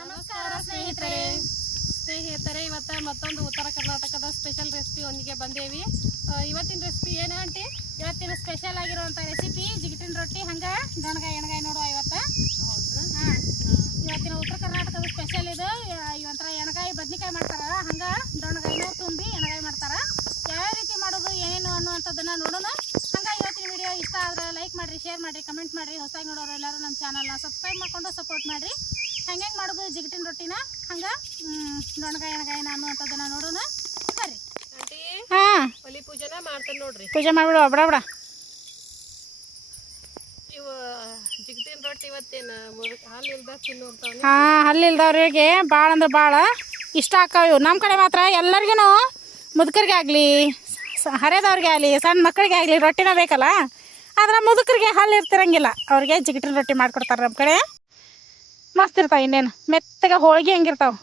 ನಮಸ್ಕಾರ ಸ್ನೇಹಿತರೆ. ಸ್ನೇಹಿತರೆ ಇವತ್ತ ಮತ್ತೊಂದು ಉತ್ತರ ಕರ್ನಾಟಕದ ಸ್ಪೆಷಲ್ ರೆಸಿಪಿ ಒಂದಿಗೆ ಬಂದೇವಿ. ಇವತ್ತಿನ ರೆಸಿಪಿ ಏನು ಆಂಟಿ? ಇವತ್ತಿನ ಸ್ಪೆಷಲ್ ಆಗಿರುವಂಥ ರೆಸಿಪಿ ಜಿಗಿಟಿನ ರೊಟ್ಟಿ ಹಂಗ? ದೊಣಗಾಯಿ ಎಣ್ಗಾಯಿ ನೋಡುವ ಇವತ್ತ. ಹಾಂ. ಇವತ್ತಿನ ಉತ್ತರ ಕರ್ನಾಟಕದ ಸ್ಪೆಷಲ್ ಇದು. ಇವತ್ತರ ಎಣಗಾಯಿ ಬದ್ನಿಕಾಯಿ ಮಾಡ್ತಾರ. ಹಂಗ? ದೊಣಗಾಯಿನೂ ತುಂಬಿ ಎಣಗಾಯಿ ಮಾಡ್ತಾರ. ಯಾವ ರೀತಿ ಮಾಡೋದು ಏನೇನು ಅನ್ನುವಂಥದ್ದನ್ನು ನೋಡೋಣ. ಹಂಗ ಇವತ್ತಿನ ವಿಡಿಯೋ ಇಷ್ಟ ಆದ್ರೆ ಲೈಕ್ ಮಾಡಿರಿ ಶೇರ್ ಮಾಡಿ ಕಮೆಂಟ್ ಮಾಡಿರಿ. ಹೊಸದಾಗಿ ನೋಡೋರು ಎಲ್ಲರೂ ನಮ್ಮ ಚಾನಲ್ನ ಸಬ್ಸ್ಕ್ರೈಬ್ ಮಾಡ್ಕೊಂಡು ಸಪೋರ್ಟ್ ಮಾಡ್ರಿ. ಹೆಂಗೆ ಮಾಡೋದು ಜಿಗಟಿನ ರೊಟ್ಟಿನ? ಹಂಗ? ದೊಣಗಾಯಿ ಎಣಗಾಯಿನ ಅನ್ನುವಂಥದ್ದನ್ನ ನೋಡೋಣ. ಬರ್ರಿ. ಹಾಂ ಹಾ. ಬಲಿ ಪೂಜೆನ ಮಾಡ್ತಾರೆ ನೋಡ್ರಿ. ಪೂಜೆ ಮಾಡ್ಬಿಡು ಬಡ ಬಡ ಇವ ಜಿಗಟಿನ ರೊಟ್ಟಿ ಇವತ್ತೇನ ಹಾಲು ಹಾ ಹಲ್ಲಿಲ್ದವ್ರಿಗೆ ಭಾಳ ಅಂದ್ರೆ ಭಾಳ ಇಷ್ಟ ಆಕಾವ ಇವು. ನಮ್ಮ ಕಡೆ ಮಾತ್ರ ಎಲ್ಲರಿಗೂ ಮುದುಕರಿಗೆ ಆಗಲಿ ಹರಿದವ್ರಿಗೆ ಆಗಲಿ ಸಣ್ಣ ಮಕ್ಕಳಿಗೆ ಆಗಲಿ ರೊಟ್ಟಿನ ಬೇಕಲ್ಲ? ಆದ್ರೆ ಮುದುಕರಿಗೆ ಹಲ್ಲು ಇರ್ತಿರಂಗಿಲ್ಲ. ಅವ್ರಿಗೆ ಜಿಗಟಿನ ರೊಟ್ಟಿ ಮಾಡ್ಕೊಡ್ತಾರೆ ನಮ್ಮ ಕಡೆ. ಮಸ್ತ್ ಇರ್ತಾವ ಇನ್ನೇನು ಮೆತ್ತಗೆ ಹೋಳಿಗೆ ಹೆಂಗಿರ್ತಾವ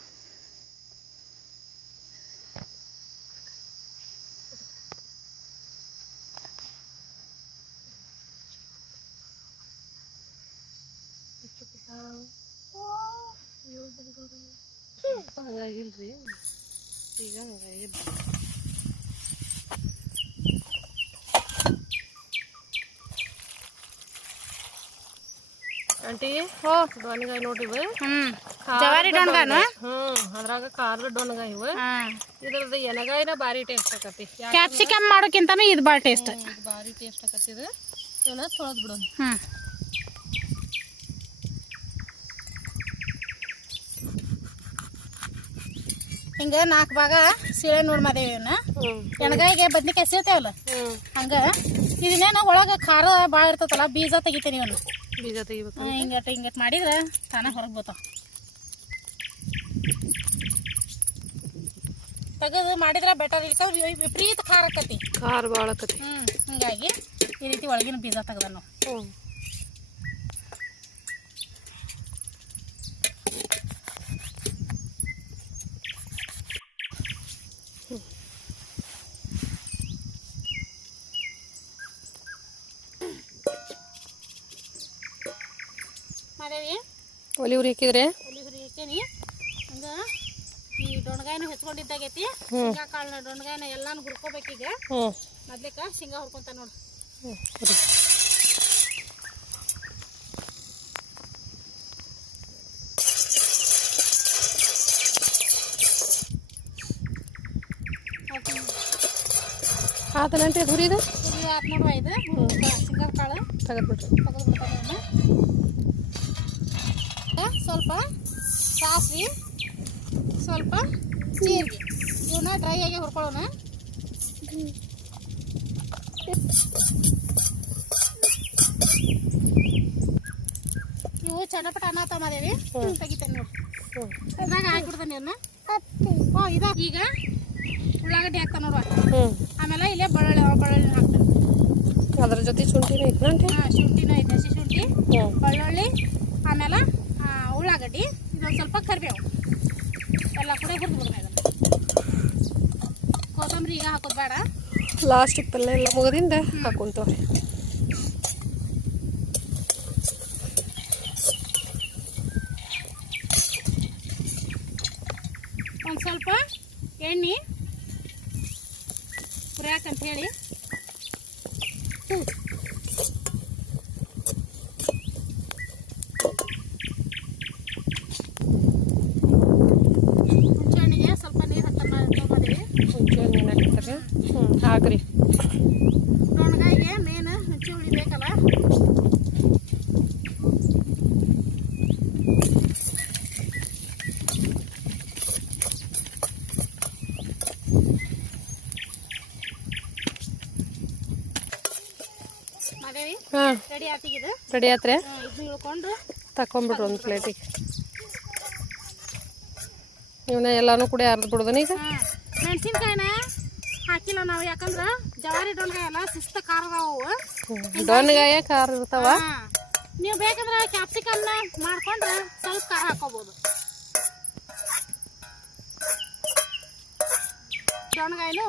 ಹಂಗಾಗಿಲ್ರಿ ಈಗ ಓ ಡೊಣಗಾಯಿ ನೋಡ್ರಿ ಇವು ಜವಾರಿ ಡೊಣ್ಗಾನು ಹ್ಮ್ ಅದ್ರಾಗ ಖಾರದ ಡೊಣಗಾಯಿ ಇವು. ಇದ್ರದ್ದು ಎನಗಾಯಿನ ಭಾರಿ ಟೇಸ್ಟ್ ಆಕತಿ. ಕ್ಯಾಪ್ಸಿಕಮ್ ಮಾಡೋಕ್ಕಿಂತನೂ ಇದು ಭಾಳ ಟೇಸ್ಟ್ ಭಾರಿ ಟೇಸ್ಟ್ ಆಕತಿ ಇದು. ಎಲ್ಲ ತೊಳೆದ್ ಬಿಡೋಣ. ಹ್ಮ್. ಹಿಂಗೆ ನಾಲ್ಕು ಭಾಗ ಸೀಳೆ ನೋಡಿ ಮಾದೇವಿ ಇವನ್ನ ಎಣ್ಗಾಯಿಗೆ ಬದ್ನಿಕಾಯಿ ಸೇತೇವಲ್ಲ ಹಂಗ ಹಂಗೆ. ಇದನ್ನೇನು ಒಳಗೆ ಖಾರ ಭಾಳ ಇರ್ತೈತಲ್ಲ ಬೀಜ ತೆಗಿತೀನಿ ಇವನು. ಬೀಜ ತೆಗಿಬೇಕು ಹಿಂಗಟ್ ಹಿಂಗಟ್ ಮಾಡಿದ್ರೆ ತಾನ ಹೊರಗೆ ಬರ್ತಾವ ತೆಗೆದು ಮಾಡಿದ್ರೆ ಬೆಟರ್ ಇಲ್ಕಂದ್ರೆ ವಿಪರೀತ ಖಾರ ಆಕತಿ. ಖಾರ ಭಾಳ ಆಕತಿ. ಹ್ಞೂ ಹೀಗಾಗಿ ಈ ರೀತಿ ಒಳಗಿನ ಬೀಜ ತೆಗ್ದ ನಾವು ಹ್ಮ್ ಮಾಡೇವಿ ಒಲಿ ಉರಿ ಹಾಕಿದ್ರೆ? ಒಲಿ ಹುರಿ ಹಾಕೇನಿ ಹಂಗ ಈ ಡೊಣ್ಗಾಯಿನೂ ಹೆಚ್ಕೊಂಡಿದ್ದಾಗೈತಿ. ಹ್ಮ್. ಶೇಂಗಾ ಕಾಳನ್ನ ಡೊಣ್ಗಾಯಿನ ಎಲ್ಲಾನು ಹುರ್ಕೋಬೇಕೀಗ ಮೊದ್ಲಿಕ ಶೇಂಗಾ ಹುರ್ಕೊಂತ ನೋಡು. ಆತನಂಟಿ ಹುರಿದು ಹುರಿ ಆತ್ ನೋಡುವ ಇದು? ಶೇಂಗಾ ಕಾಳು ತೆಗೆದ್ಬಿಟ್ರಿ ತೆಗೆದು ಬಿಡ್ತಾನೆ ಸ್ವಲ್ಪ ಸಾಸಿವೆ ಸ್ವಲ್ಪ ಜೀರಿಗೆ. ಇವನ್ನ ಡ್ರೈ ಆಗಿ ಹುರ್ಕೊಳ್ಳೋಣ. ಇವು ಚಟಪಟ ಅನ್ನ ಮಾದೇವಿ ತೆಗಿತೇನೆ ನೋಡಿ. ಹ್ಮ್. ಇದ್ರಾಗ ಹಾಕ್ಬಿಡ್ತಾನೆ ಇವನ್ನ ಓ ಇದ ಈಗ ಉಳ್ಳಾಗಡ್ಡಿ ಹಾಕ್ತಾನೆ ನೋಡುವ ಆಮೇಲೆ ಇಲ್ಲೇ ಬೆಳ್ಳುಳ್ಳಿ ಬಳ್ಳುಳ್ಳಿ ಹಾಕ್ತಾನೆ. ಅದ್ರ ಜೊತೆ ಶುಂಠಿನ ಹಾಂ ಶುಂಠಿನ ಐತೆ. ಹಸಿ ಶುಂಠಿ ಬೆಳ್ಳುಳ್ಳಿ ಆಮೇಲೆ ಉಳ್ಳಾಗಡ್ಡಿ ಇದೊಂದು ಸ್ವಲ್ಪ ಕರಿಬೇವು. ಎಲ್ಲ ಕೂಡ ಹುರಿದು ಬಿಡ್ಬೇಕು ಕೊತ್ತಂಬರಿ ಈಗ ಹಾಕೋದು ಬೇಡ. ಲಾಸ್ಟ್ ಪಲ್ಯ ಎಲ್ಲ ಮುಗದಿಂದ ಹಾಕೊಂತವ್ರಿ ಒಂದು ಸ್ವಲ್ಪ ಎಣ್ಣೆ ಹುರಿಯಾಕಂತ ಹೇಳಿ ಹುಂಚೆಹಣ್ಣಿಗೆ ಸ್ವಲ್ಪ ನೀರು ಹತ್ತ ಮಾಡಿದ್ವಿ ಮುಂಚೆ ನೀನು ಹಾಕಿರ್ತಾರೆ ಹ್ಞೂ ಹಾಕ್ರಿ. ದೊಣ್ಣಗಾಯಿಗೆ ಮೇನ್ ಹುಂಚಿ ಹುಳಿ ಬೇಕಲ್ಲ ರೆಡಿ ಆತಿಗಿದೆ ರೆಡಿ ಆತ್ರೆ ಇದನ್ನ ಇಳ್ಕೊಂಡು ತಕೊಂಬಿಡ್ರಿ ಒಂದು ಪ್ಲೇಟಿಗೆ ಇವನ್ನ ಎಲ್ಲಾನು ಕೂಡ ಅರ್ದು ಬಿಡೋದನ ಈಗ? ಮೆಣಸಿನ್ಕಾಯಿನ? ಹಾಕಿಲ್ಲ ನಾವು ಯಾಕಂದ್ರೆ ಜವಾರಿ ಡೊಣ್ಗಾಯಿ ಅಲ್ಲ ಶಿಸ್ತ ಖಾರ ಡೊಣ್ಗಾಯ ಖಾರ ಇರ್ತಾವ? ನೀವು ಬೇಕಂದ್ರೆ ಕ್ಯಾಪ್ಸಿಕಮ್ನ ಮಾಡ್ಕೊಂಡ್ರೆ ಸ್ವಲ್ಪ ಖಾರ ಹಾಕೋಬಹುದು ಡೊಣ್ಗಾಯಿನು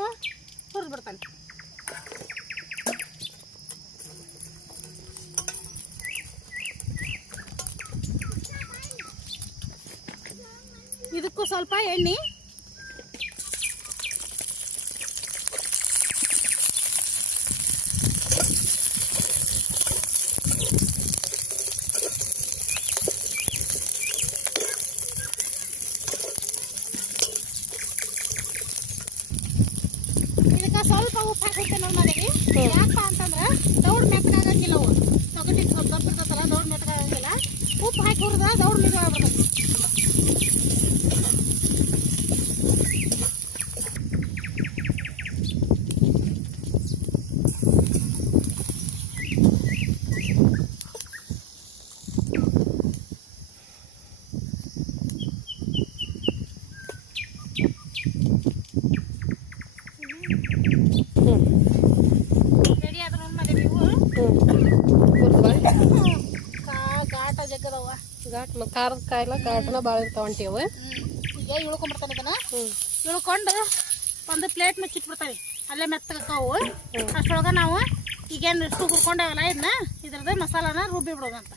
ಹುರಿದು ಬಿಡ್ತಾನೆ. ಇದಕ್ಕೂ ಸ್ವಲ್ಪ ಎಣ್ಣೆ ಖಾರದ ಕಾಯಿಲ ಕಾಟನ ಭಾಳ ಇರ್ತಾವ ಅಂಟಿ ಅವು ಈಗ ಇದನ್ನ ಇಳ್ಕೊಂಡು ಒಂದು ಪ್ಲೇಟ್ ಮುಚ್ಚಿಟ್ಬಿಡ್ತಾವೆ. ಅಲ್ಲೇ ಮೆತ್ತಗಾವು ಅಷ್ಟೊಳಗೆ ನಾವು ಈಗೇನು ಇಷ್ಟು ಹುರ್ಕೊಂಡೇವಲ್ಲ ಇದನ್ನ ಇದ್ರದ ಮಸಾಲಾನ ರುಬ್ಬಿ ಬಿಡೋದಂತ.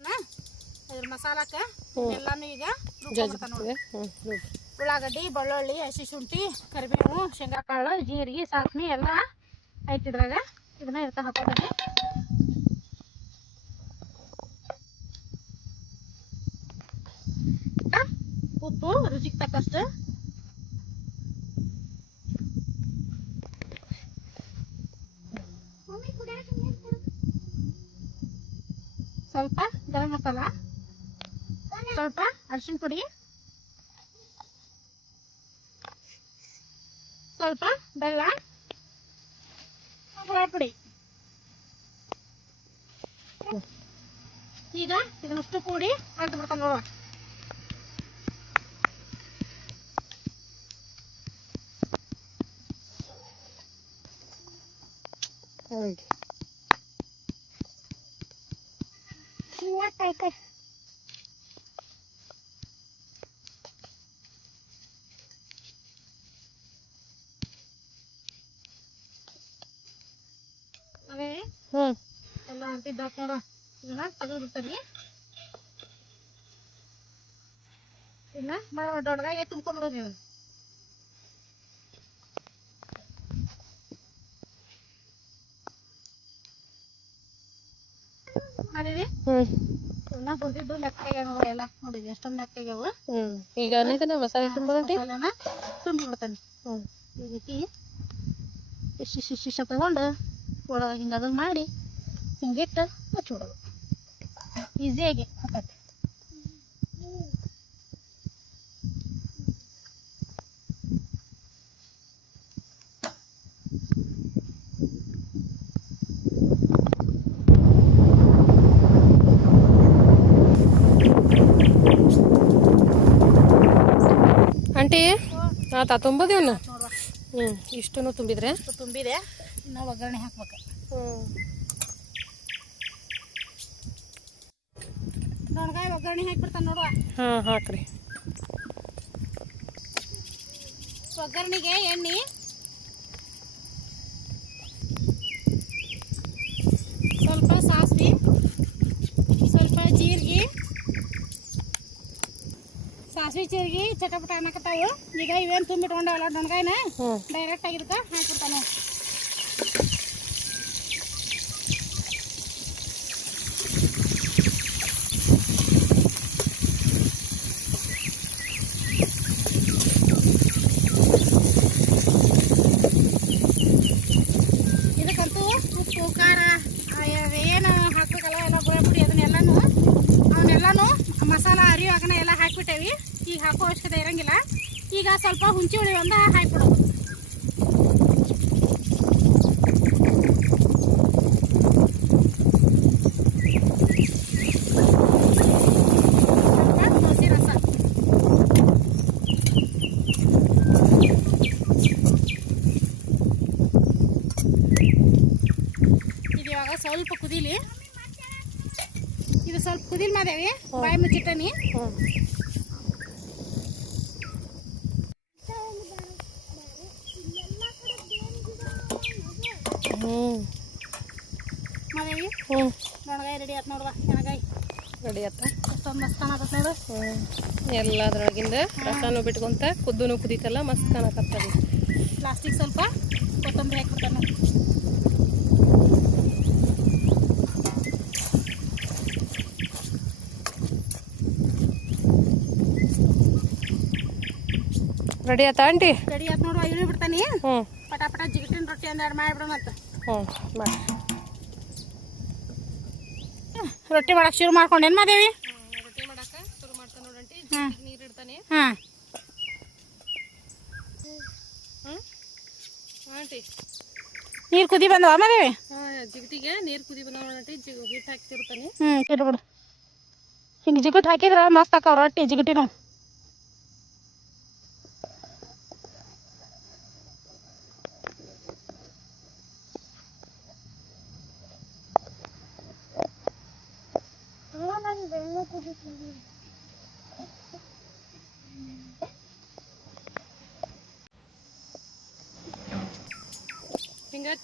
ಅಂತ ಇದ್ರ ಮಸಾಲಕ್ಕೆ. ಎಲ್ಲಾನು ಈಗ ಉಳ್ಳಾಗಡ್ಡಿ ಬೆಳ್ಳುಳ್ಳಿ ಹಸಿ ಶುಂಠಿ ಕರಿಬೇವು ಶೇಂಗಾ ಕಾಳು ಜೀರಿಗೆ ಸಾಸ್ಮಿ ಎಲ್ಲ ಐತಿದ್ರಾಗ ಇದನ್ನ ಇರ್ತಾ ಹಾಕೋದ್ರಿ ಉಪ್ಪು ರುಚಿಗೆ ತಕ್ಕಷ್ಟು ಸ್ವಲ್ಪ ಗರಂ ಮಸಾಲ ಸ್ವಲ್ಪ ಅರಿಶಿನ ಪುಡಿ ಸ್ವಲ್ಪ ಬೆಲ್ಲ ಹುಳ ಪುಡಿ ಈಗ ಇದನ್ನಷ್ಟು ಕೂಡಿ ಹಾಕಿ ಬಿಡ್ತಾನೆ ನೋಡುವ ಹೌದು ಅವೇ ಹ್ಞೂ ಎಲ್ಲ ಅಂಟಿದ್ದ ನೋಡುವ ಇದನ್ನ ತೆಗೆದಿರ್ತಾರೆ ಇದನ್ನ ಮಾಡೋ ದೊಡ್ಡದಾಗಿ ತುಂಬ್ಕೊಂಡ್ಬಿಡೋದು ನೀವು ಮಾಡಿರಿ ಹ್ಞೂ ಎಲ್ಲ ಬಂದಿದ್ದು ಲೆಕ್ಕಾಗ್ಯಾವ ಎಲ್ಲ ನೋಡಿ ಎಷ್ಟೊಂದು ಲೆಕ್ಕಾಗ್ಯಾವ ಹ್ಞೂ ಈಗ ಅನ್ನೈತನ ಮಸಾಲೆ ತುಂಬೋದಂಟಿ ಮಸಾಲೆನ ಹ್ಞೂ ಈ ರೀತಿ ಇಷ್ಟು ಇಷ್ಟು ಇಷ್ಟು ತಗೊಂಡು ಒಳಗೆ ಹಿಂಗೆ ಅದನ್ನ ಮಾಡಿ ಹಿಂಗಿಟ್ಟು ಮುಚ್ಚಿಬಿಡೋದು ಈಸಿಯಾಗಿ ಆಕತ್ತೆ ಆಂಟಿ ಆತ ತಾ ನೋಡುವ ಹ್ಞೂ ಇಷ್ಟನ್ನು ತುಂಬಿದ್ರೆ? ಇಷ್ಟು ತುಂಬಿದೆ. ನಾವು ಒಗ್ಗರಣೆ ಹಾಕ್ಬೇಕು. ಹ್ಞೂ ಒಗ್ಗರಣೆ ಹಾಕ್ಬಿಡ್ತಾನೆ ನೋಡುವ. ಹಾಂ ಹಾಕ್ರಿ. ಒಗ್ಗರಣೆಗೆ ಎಣ್ಣೆ ಸ್ವಲ್ಪ ಸಾಸಿವೆ ಸ್ವಲ್ಪ ಜೀರಿಗೆ ಸಾಸಿವೆ ಜೀರಿಗೆ ಚಟಪಟ ಅನ್ನಕತ್ತಾವು. ಈಗ ಇವೇನು ತುಂಬಿಟ್ಕೊಂಡವಲ್ಲ ಡೊಣ್ಗಾಯಿನ ಡೈರೆಕ್ಟ್ ಆಗಿ ಇದಕ್ಕೆ ಹಾಕ್ಬಿಡ್ತಾನೆ. ಸ್ವಲ್ಪ ಹುಂಚಿ ಹುಳಿ ಒಂದ ಹಾಕ್ಬಿಡೋದು ಸ್ವಲ್ಪ ಕುದೀಲಿ. ಇದು ಸ್ವಲ್ಪ ಕುದಿಲ್ ಮಾದೇವಿ. ಬಾಯಿ ಮುಚ್ಚಿಟ್ಟನಿ ಹ್ಞೂ ಹ್ಞೂ ಮಾದೇವಿ ಹ್ಞೂ ನೋಡಗಾಯಿ ರೆಡಿ ಆಯ್ತು ನೋಡುವ ಎಣಗಾಯಿ ರೆಡಿ ಆತ ಅಷ್ಟೊಂದು ಮಸ್ತ್ ಕಾಣಕತ್ತ ನೋಡು ಎಲ್ಲ ಅದ್ರೊಳಗಿಂದ ರಸನೂ ಬಿಟ್ಕೊಂತ ಕುದ್ದೂ ಕುದೀತಲ್ಲ ಮಸ್ತ್ ಕಾಣಕತ್ತದ ಪ್ಲಾಸ್ಟಿಕ್ ಸ್ವಲ್ಪ ಕೊತ್ತಂಬರಿ ಹಾಕ್ಬಿಡ್ತಾನೆ ರೆಡಿ ಆತ ಆಂಟಿ? ರೆಡಿ ಆಯ್ತು ನೋಡು ಇಳಿ ಬಿಡ್ತಾನೆ. ಹ್ಞೂ ಪಟ ಪಟ ಜಿಗಟಿನ ರೊಟ್ಟಿ ಒಂದೆರಡು ಮತ್ತೆ. ಹ್ಞೂ ಮಾಡಿ ರೊಟ್ಟಿ ಮಾಡಕ್ಕೆ ಶುರು ಮಾಡ್ಕೊಂಡೇನು ಮಾದೇವಿ ರೊಟ್ಟಿ ಮಾಡಾಕ ಶುರು ಮಾಡ್ತಾನೆ ನೋಡಂಟಿ ಹಾಂ ನೀರು ಇಡ್ತಾನೆ ಹಾಂ ಹ್ಞೂ ಆಂಟಿ. ನೀರು ಕುದಿ ಬಂದವ ಮಾದೇವಿ ಜಿಗಟಿಗೆ ನೀರು ಕುದಿ ಬಂದವ ನೋಡಂಟಿ ಜಿಗ್ ಹಿಟ್ಟು ಹಾಕ್ತಿರ್ತಾನೆ ಹ್ಞೂ ಹಿಂಗೆ ಜಿಗುಟ್ ಹಾಕಿದ್ರೆ ಮಸ್ತ್ ಆಕಾವ ರೊಟ್ಟಿ ಜಿಗುಟಿನ.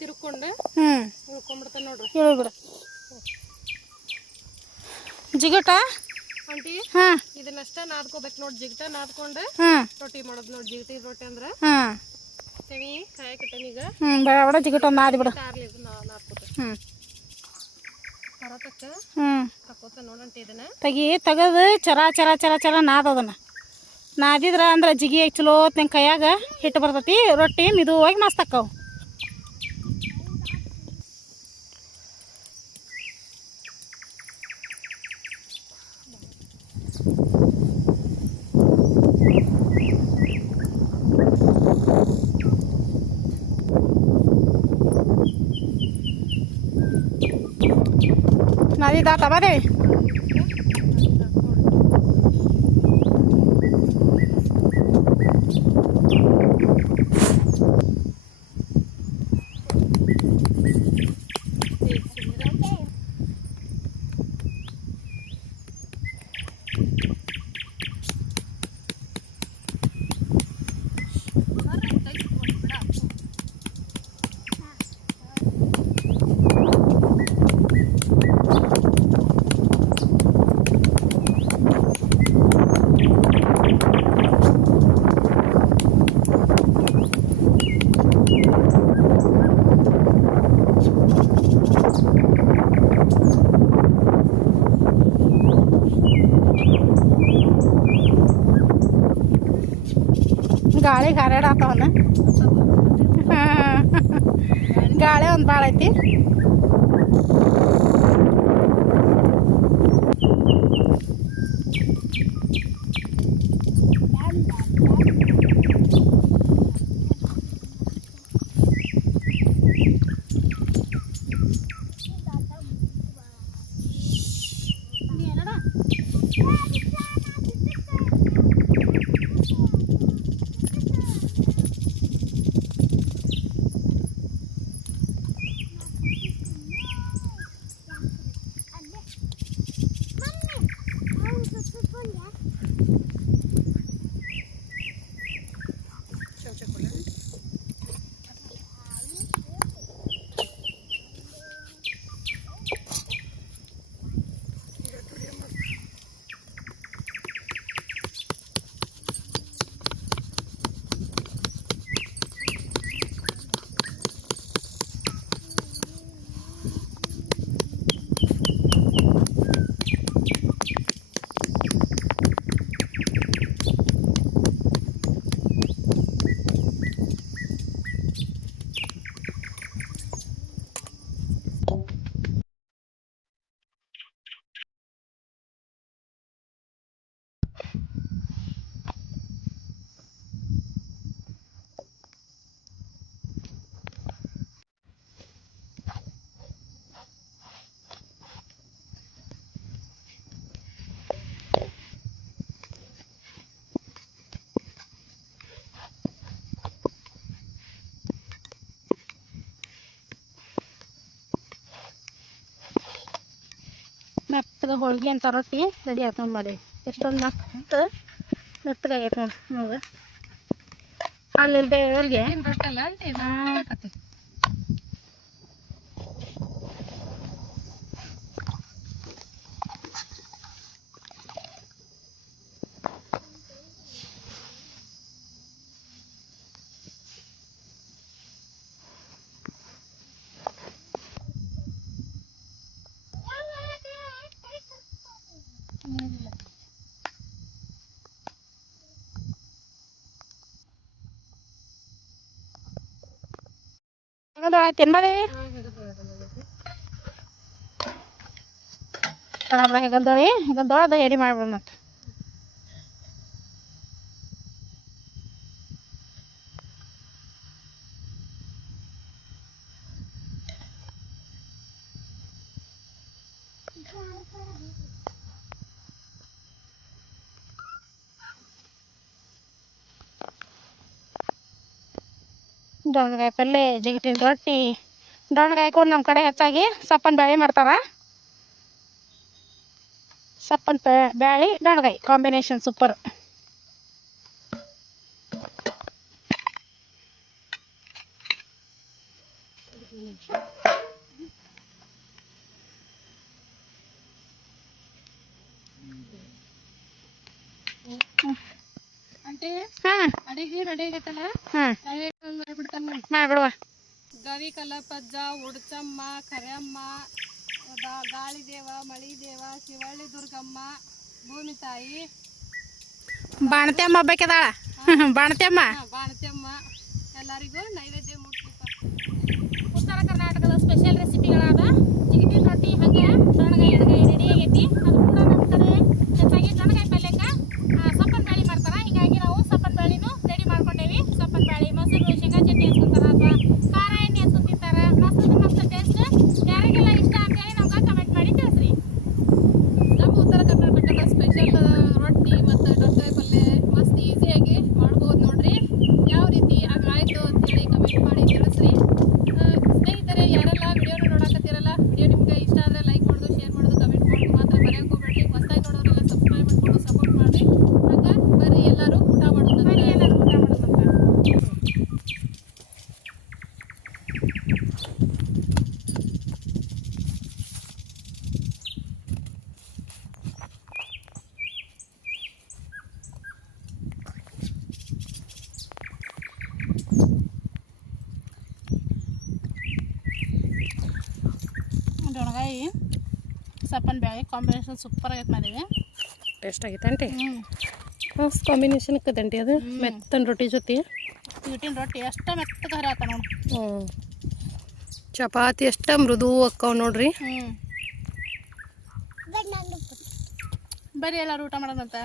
ತಿರ್ಕೊಂಡು ಹ್ಞೂ ಉಳ್ಕೊಂಡ್ಬಿಡ್ತಾನೆ ನೋಡ್ರಿ. ಇಳಿಬಿಡು ಜಿಗುಟ? ಆಂಟಿ ಹಾಂ. ಇದನ್ನಷ್ಟ ನಾದ್ಕೋಬೇಕು ನೋಡಿ. ಜಿಗಟ ನಾದ್ಕೊಂಡು. ಹಾಂ. ರೊಟ್ಟಿ ಮಾಡೋದು ನೋಡಿ. ಜಿಗಟಿ ರೊಟ್ಟಿ ಅಂದ್ರೆ. ಹಾ. ತೆವಿ ಕಾಯಕಟ್ಟೆ ಈಗ. ಹ್ಞೂ ಬೇಡ ಬೇಡ ಜಿಗುಟ ಒಂದು ಆದಿ ಬಿಡು ನಾ ನಾದ್ಕೋತ. ಹ್ಞೂ ಹೊರತಕ್ಕ ಹ್ಞೂ ಹಾಕೋತ ನೋಡಂಟಿ ಇದನ್ನ. ತಗಿ ತಗದು ಚರ ಚರ ಚರ ಚರ ನಾದ ಅದನ್ನ. ನಾದಿದ್ರ ಅಂದ್ರೆ ಜಿಗಿ ಚಲೋ ತನ ಕೈಯಾಗ ಹಿಟ್ಟು ಬರ್ತೈತಿ ರೊಟ್ಟಿ ಮಿದುವಾಗಿ ಮಸ್ತ್ ಆಕ್ಕವು ನಾದಿದ್ದಾತ ಬಾದೇವಿ ಗಾಳಿ ಹಾರಾಡಾತವನ ಗಾಳಿ ಒಂದು ಭಾಳ ಐತಿ ಮೆತ್ತಗೆ ಹೋಳಿಗೆ ಅಂತ ರೊಟ್ಟಿ ರೆಡಿ ಆಯ್ತು ನೋಡಿ. ಮಾಡಿ ಎಷ್ಟೊಂದು ಮಸ್ತ್ ಮೆತ್ತಗಾಗೈತೆ ನೋಡಿ. ನೋಡು. ಅಲ್ಲಿಲ್ದೆ ಹೋಳಿಗೆ. ತಿನ್ಬಾರಿ ಹೇಗಂದವಿ ಹೇಗಂದವ ಅದ ಎಡಿ ಮಾಡ್ಬಿಡ್ ಮತ್ತೆ ದೊಣ್ಣಗಾಯಿ ಪಲ್ಯ ಜಿಗಟಿನ ರೊಟ್ಟಿ. ದೊಣ್ಣಗಾಯಿ ಕೂಡ ನಮ್ಮ ಕಡೆ ಹೆಚ್ಚಾಗಿ ಸಪ್ಪನ ಬ್ಯಾಳಿ ಮಾಡ್ತಾರ. ಸಪ್ಪನ ಬ್ಯಾಳಿ ದೊಣ್ಣಗಾಯಿ ಕಾಂಬಿನೇಷನ್ ಸೂಪರ್. ಆಂಟಿ ಹಾಂ ಅಡಿಗೆ ರೆಡಿ ಆಗೈತಲ್ಲ ಹಾಂ ಮಾಡ್ಬಿಡ್ತಾನ ಮಾಡ್ಬಿಡುವ. ಗವಿ ಕಲಪಜ್ಜ ಉಡ್ಚಮ್ಮ ಕರೆಯಮ್ಮ ಗಾಳಿದೇವ ಮಳಿದೇವ ಶಿವಳ್ಳಿ ದುರ್ಗಮ್ಮ ಭೂಮಿ ತಾಯಿ. ಬಾಣತೆಮ್ಮ ಬೇಕದಾಳ ಬಾಣತೆಮ್ಮ ಬಾಣತೆಮ್ಮ ಬಾಣತ್ಯಮ್ಮ ಎಲ್ಲರಿಗೂ ನೈವೇದ್ಯ ಮುಟ್ಲಿಪ್ಪ ಉತ್ತರ ಕರ್ನಾಟಕದ ಸ್ಪೆಷಲ್ ರೆಸಿಪಿಗಳಾದ ಜಿಗಿಟಿನ ರೊಟ್ಟಿ ಹಂಗೆ ದೊಣ್ಣಗಾಯಿ ಎಡಗಾಯಿ ರೆಡಿ ಆಗೈತಿ ಅದು ಕೂಡ ನಮ್ಮ ಕಡೆ ಹೆಚ್ಚಾಗಿ ದೊಣ್ಣಗಾಯಿ ಪಲ್ಯಕ್ಕೆ ಸಪ್ಪನ ಬ್ಯಾಳಿ ಮಾಡ್ತಾರ ಹೀಗಾಗಿ ನಾವು ಸಪ್ಪನ ಬ್ಯಾಳಿನೂ ರೆಡಿ ಮಾಡ್ಕೊಂಡೇವಿ ಸಪ್ಪನ ಬ್ಯಾಳಿ ಮೊಸರು ಶೇಂಗಾ ಚಟ್ನಿ ಹಚ್ಕೊಂತಾರ ಅಥವಾ ಖಾರ ಎಣ್ಣೆ ಹಚ್ಕೊಂಡ್ ತಿಂತಾರ ಮಸ್ತ್ ಮಸ್ತ್ ಟೇಸ್ಟ್ ಯಾರಿಗೆಲ್ಲ ಇಷ್ಟ ಅಂತೇಳಿ ನಮ್ಗೆ ಕಮೆಂಟ್ ಮಾಡಿ ತಿಳಿಸ್ರಿ ನಮ್ಮ ಉತ್ತರ ಕರ್ನಾಟಕದ ಸ್ಪೆಷಲ್ ರೊಟ್ಟಿ ಮತ್ತು ದೊಡ್ಡಕಾಯಿ ಪಲ್ಯ ಮಸ್ತ್ ಈಸಿಯಾಗಿ ಮಾಡ್ಬೋದು ನೋಡ್ರಿ ಯಾವ ರೀತಿ ಆಗಾಯ್ತು ಅಂತೇಳಿ ಕಮೆಂಟ್ ಮಾಡಿ ತಿಳಿಸ್ರಿ ಆ, ಸ್ನೇಹಿತರೆ ಯಾರೆಲ್ಲ ವಿಡಿಯೋನ ನೋಡಕತ್ತೀರಲ್ಲ ವಿಡಿಯೋ ನಿಮ್ಗೆ ಇಷ್ಟ ಆದರೆ ಲೈಕ್ ಮಾಡೋದು ಶೇರ್ ಮಾಡೋದು ಕಮೆಂಟ್ ಮಾಡೋದು ಮಾತ್ರ ಮರೆಯೋಕೆ ಹೋಗ್ಬೇಡ್ರಿ ಹೊಸ್ದಾಗಿ ನೋಡೋರೆಲ್ಲ ಸಬ್ಸ್ಕ್ರೈಬ್ ಮಾಡ್ಕೊಂಡು ಸಪೋರ್ಟ್ ಮಾಡಿರಿ ಹಂಗ ಬರ್ರಿ ಎಲ್ಲರೂ ಊಟ ಮಾಡೋದು ಬರೀ ಏನಾದ್ರು ಊಟ ಮಾಡೋದಂತ ದೊಣಗಾಯಿ ಸಪ್ಪನ ಬ್ಯಾಳಿ ಕಾಂಬಿನೇಷನ್ ಸೂಪರ್ ಆಗೈತೆ ಮಾಡಿದೆ ಟೇಸ್ಟ್ ಆಗೈತೆ ಅಂಟಿ ಹ್ಞೂ ಮಸ್ತ್ ಕಾಂಬಿನೇಷನ್ ಆಂಟಿ ಅದು? ಮೆತ್ತನ ರೊಟ್ಟಿ ಜೊತೆ? ಹಿಟ್ಟಿನ ರೊಟ್ಟಿ ಅಷ್ಟ ಮೆತ್ತಗೆ ಆತ ನೋಡಿ. ಹ್ಞೂ ಚಪಾತಿ ಎಷ್ಟು ಮೃದು ಅಕ್ಕವ್ ನೋಡ್ರಿ. ಹ್ಞೂ ಬರೀ ಎಲ್ಲರೂ ಊಟ ಮಾಡೋದಂತ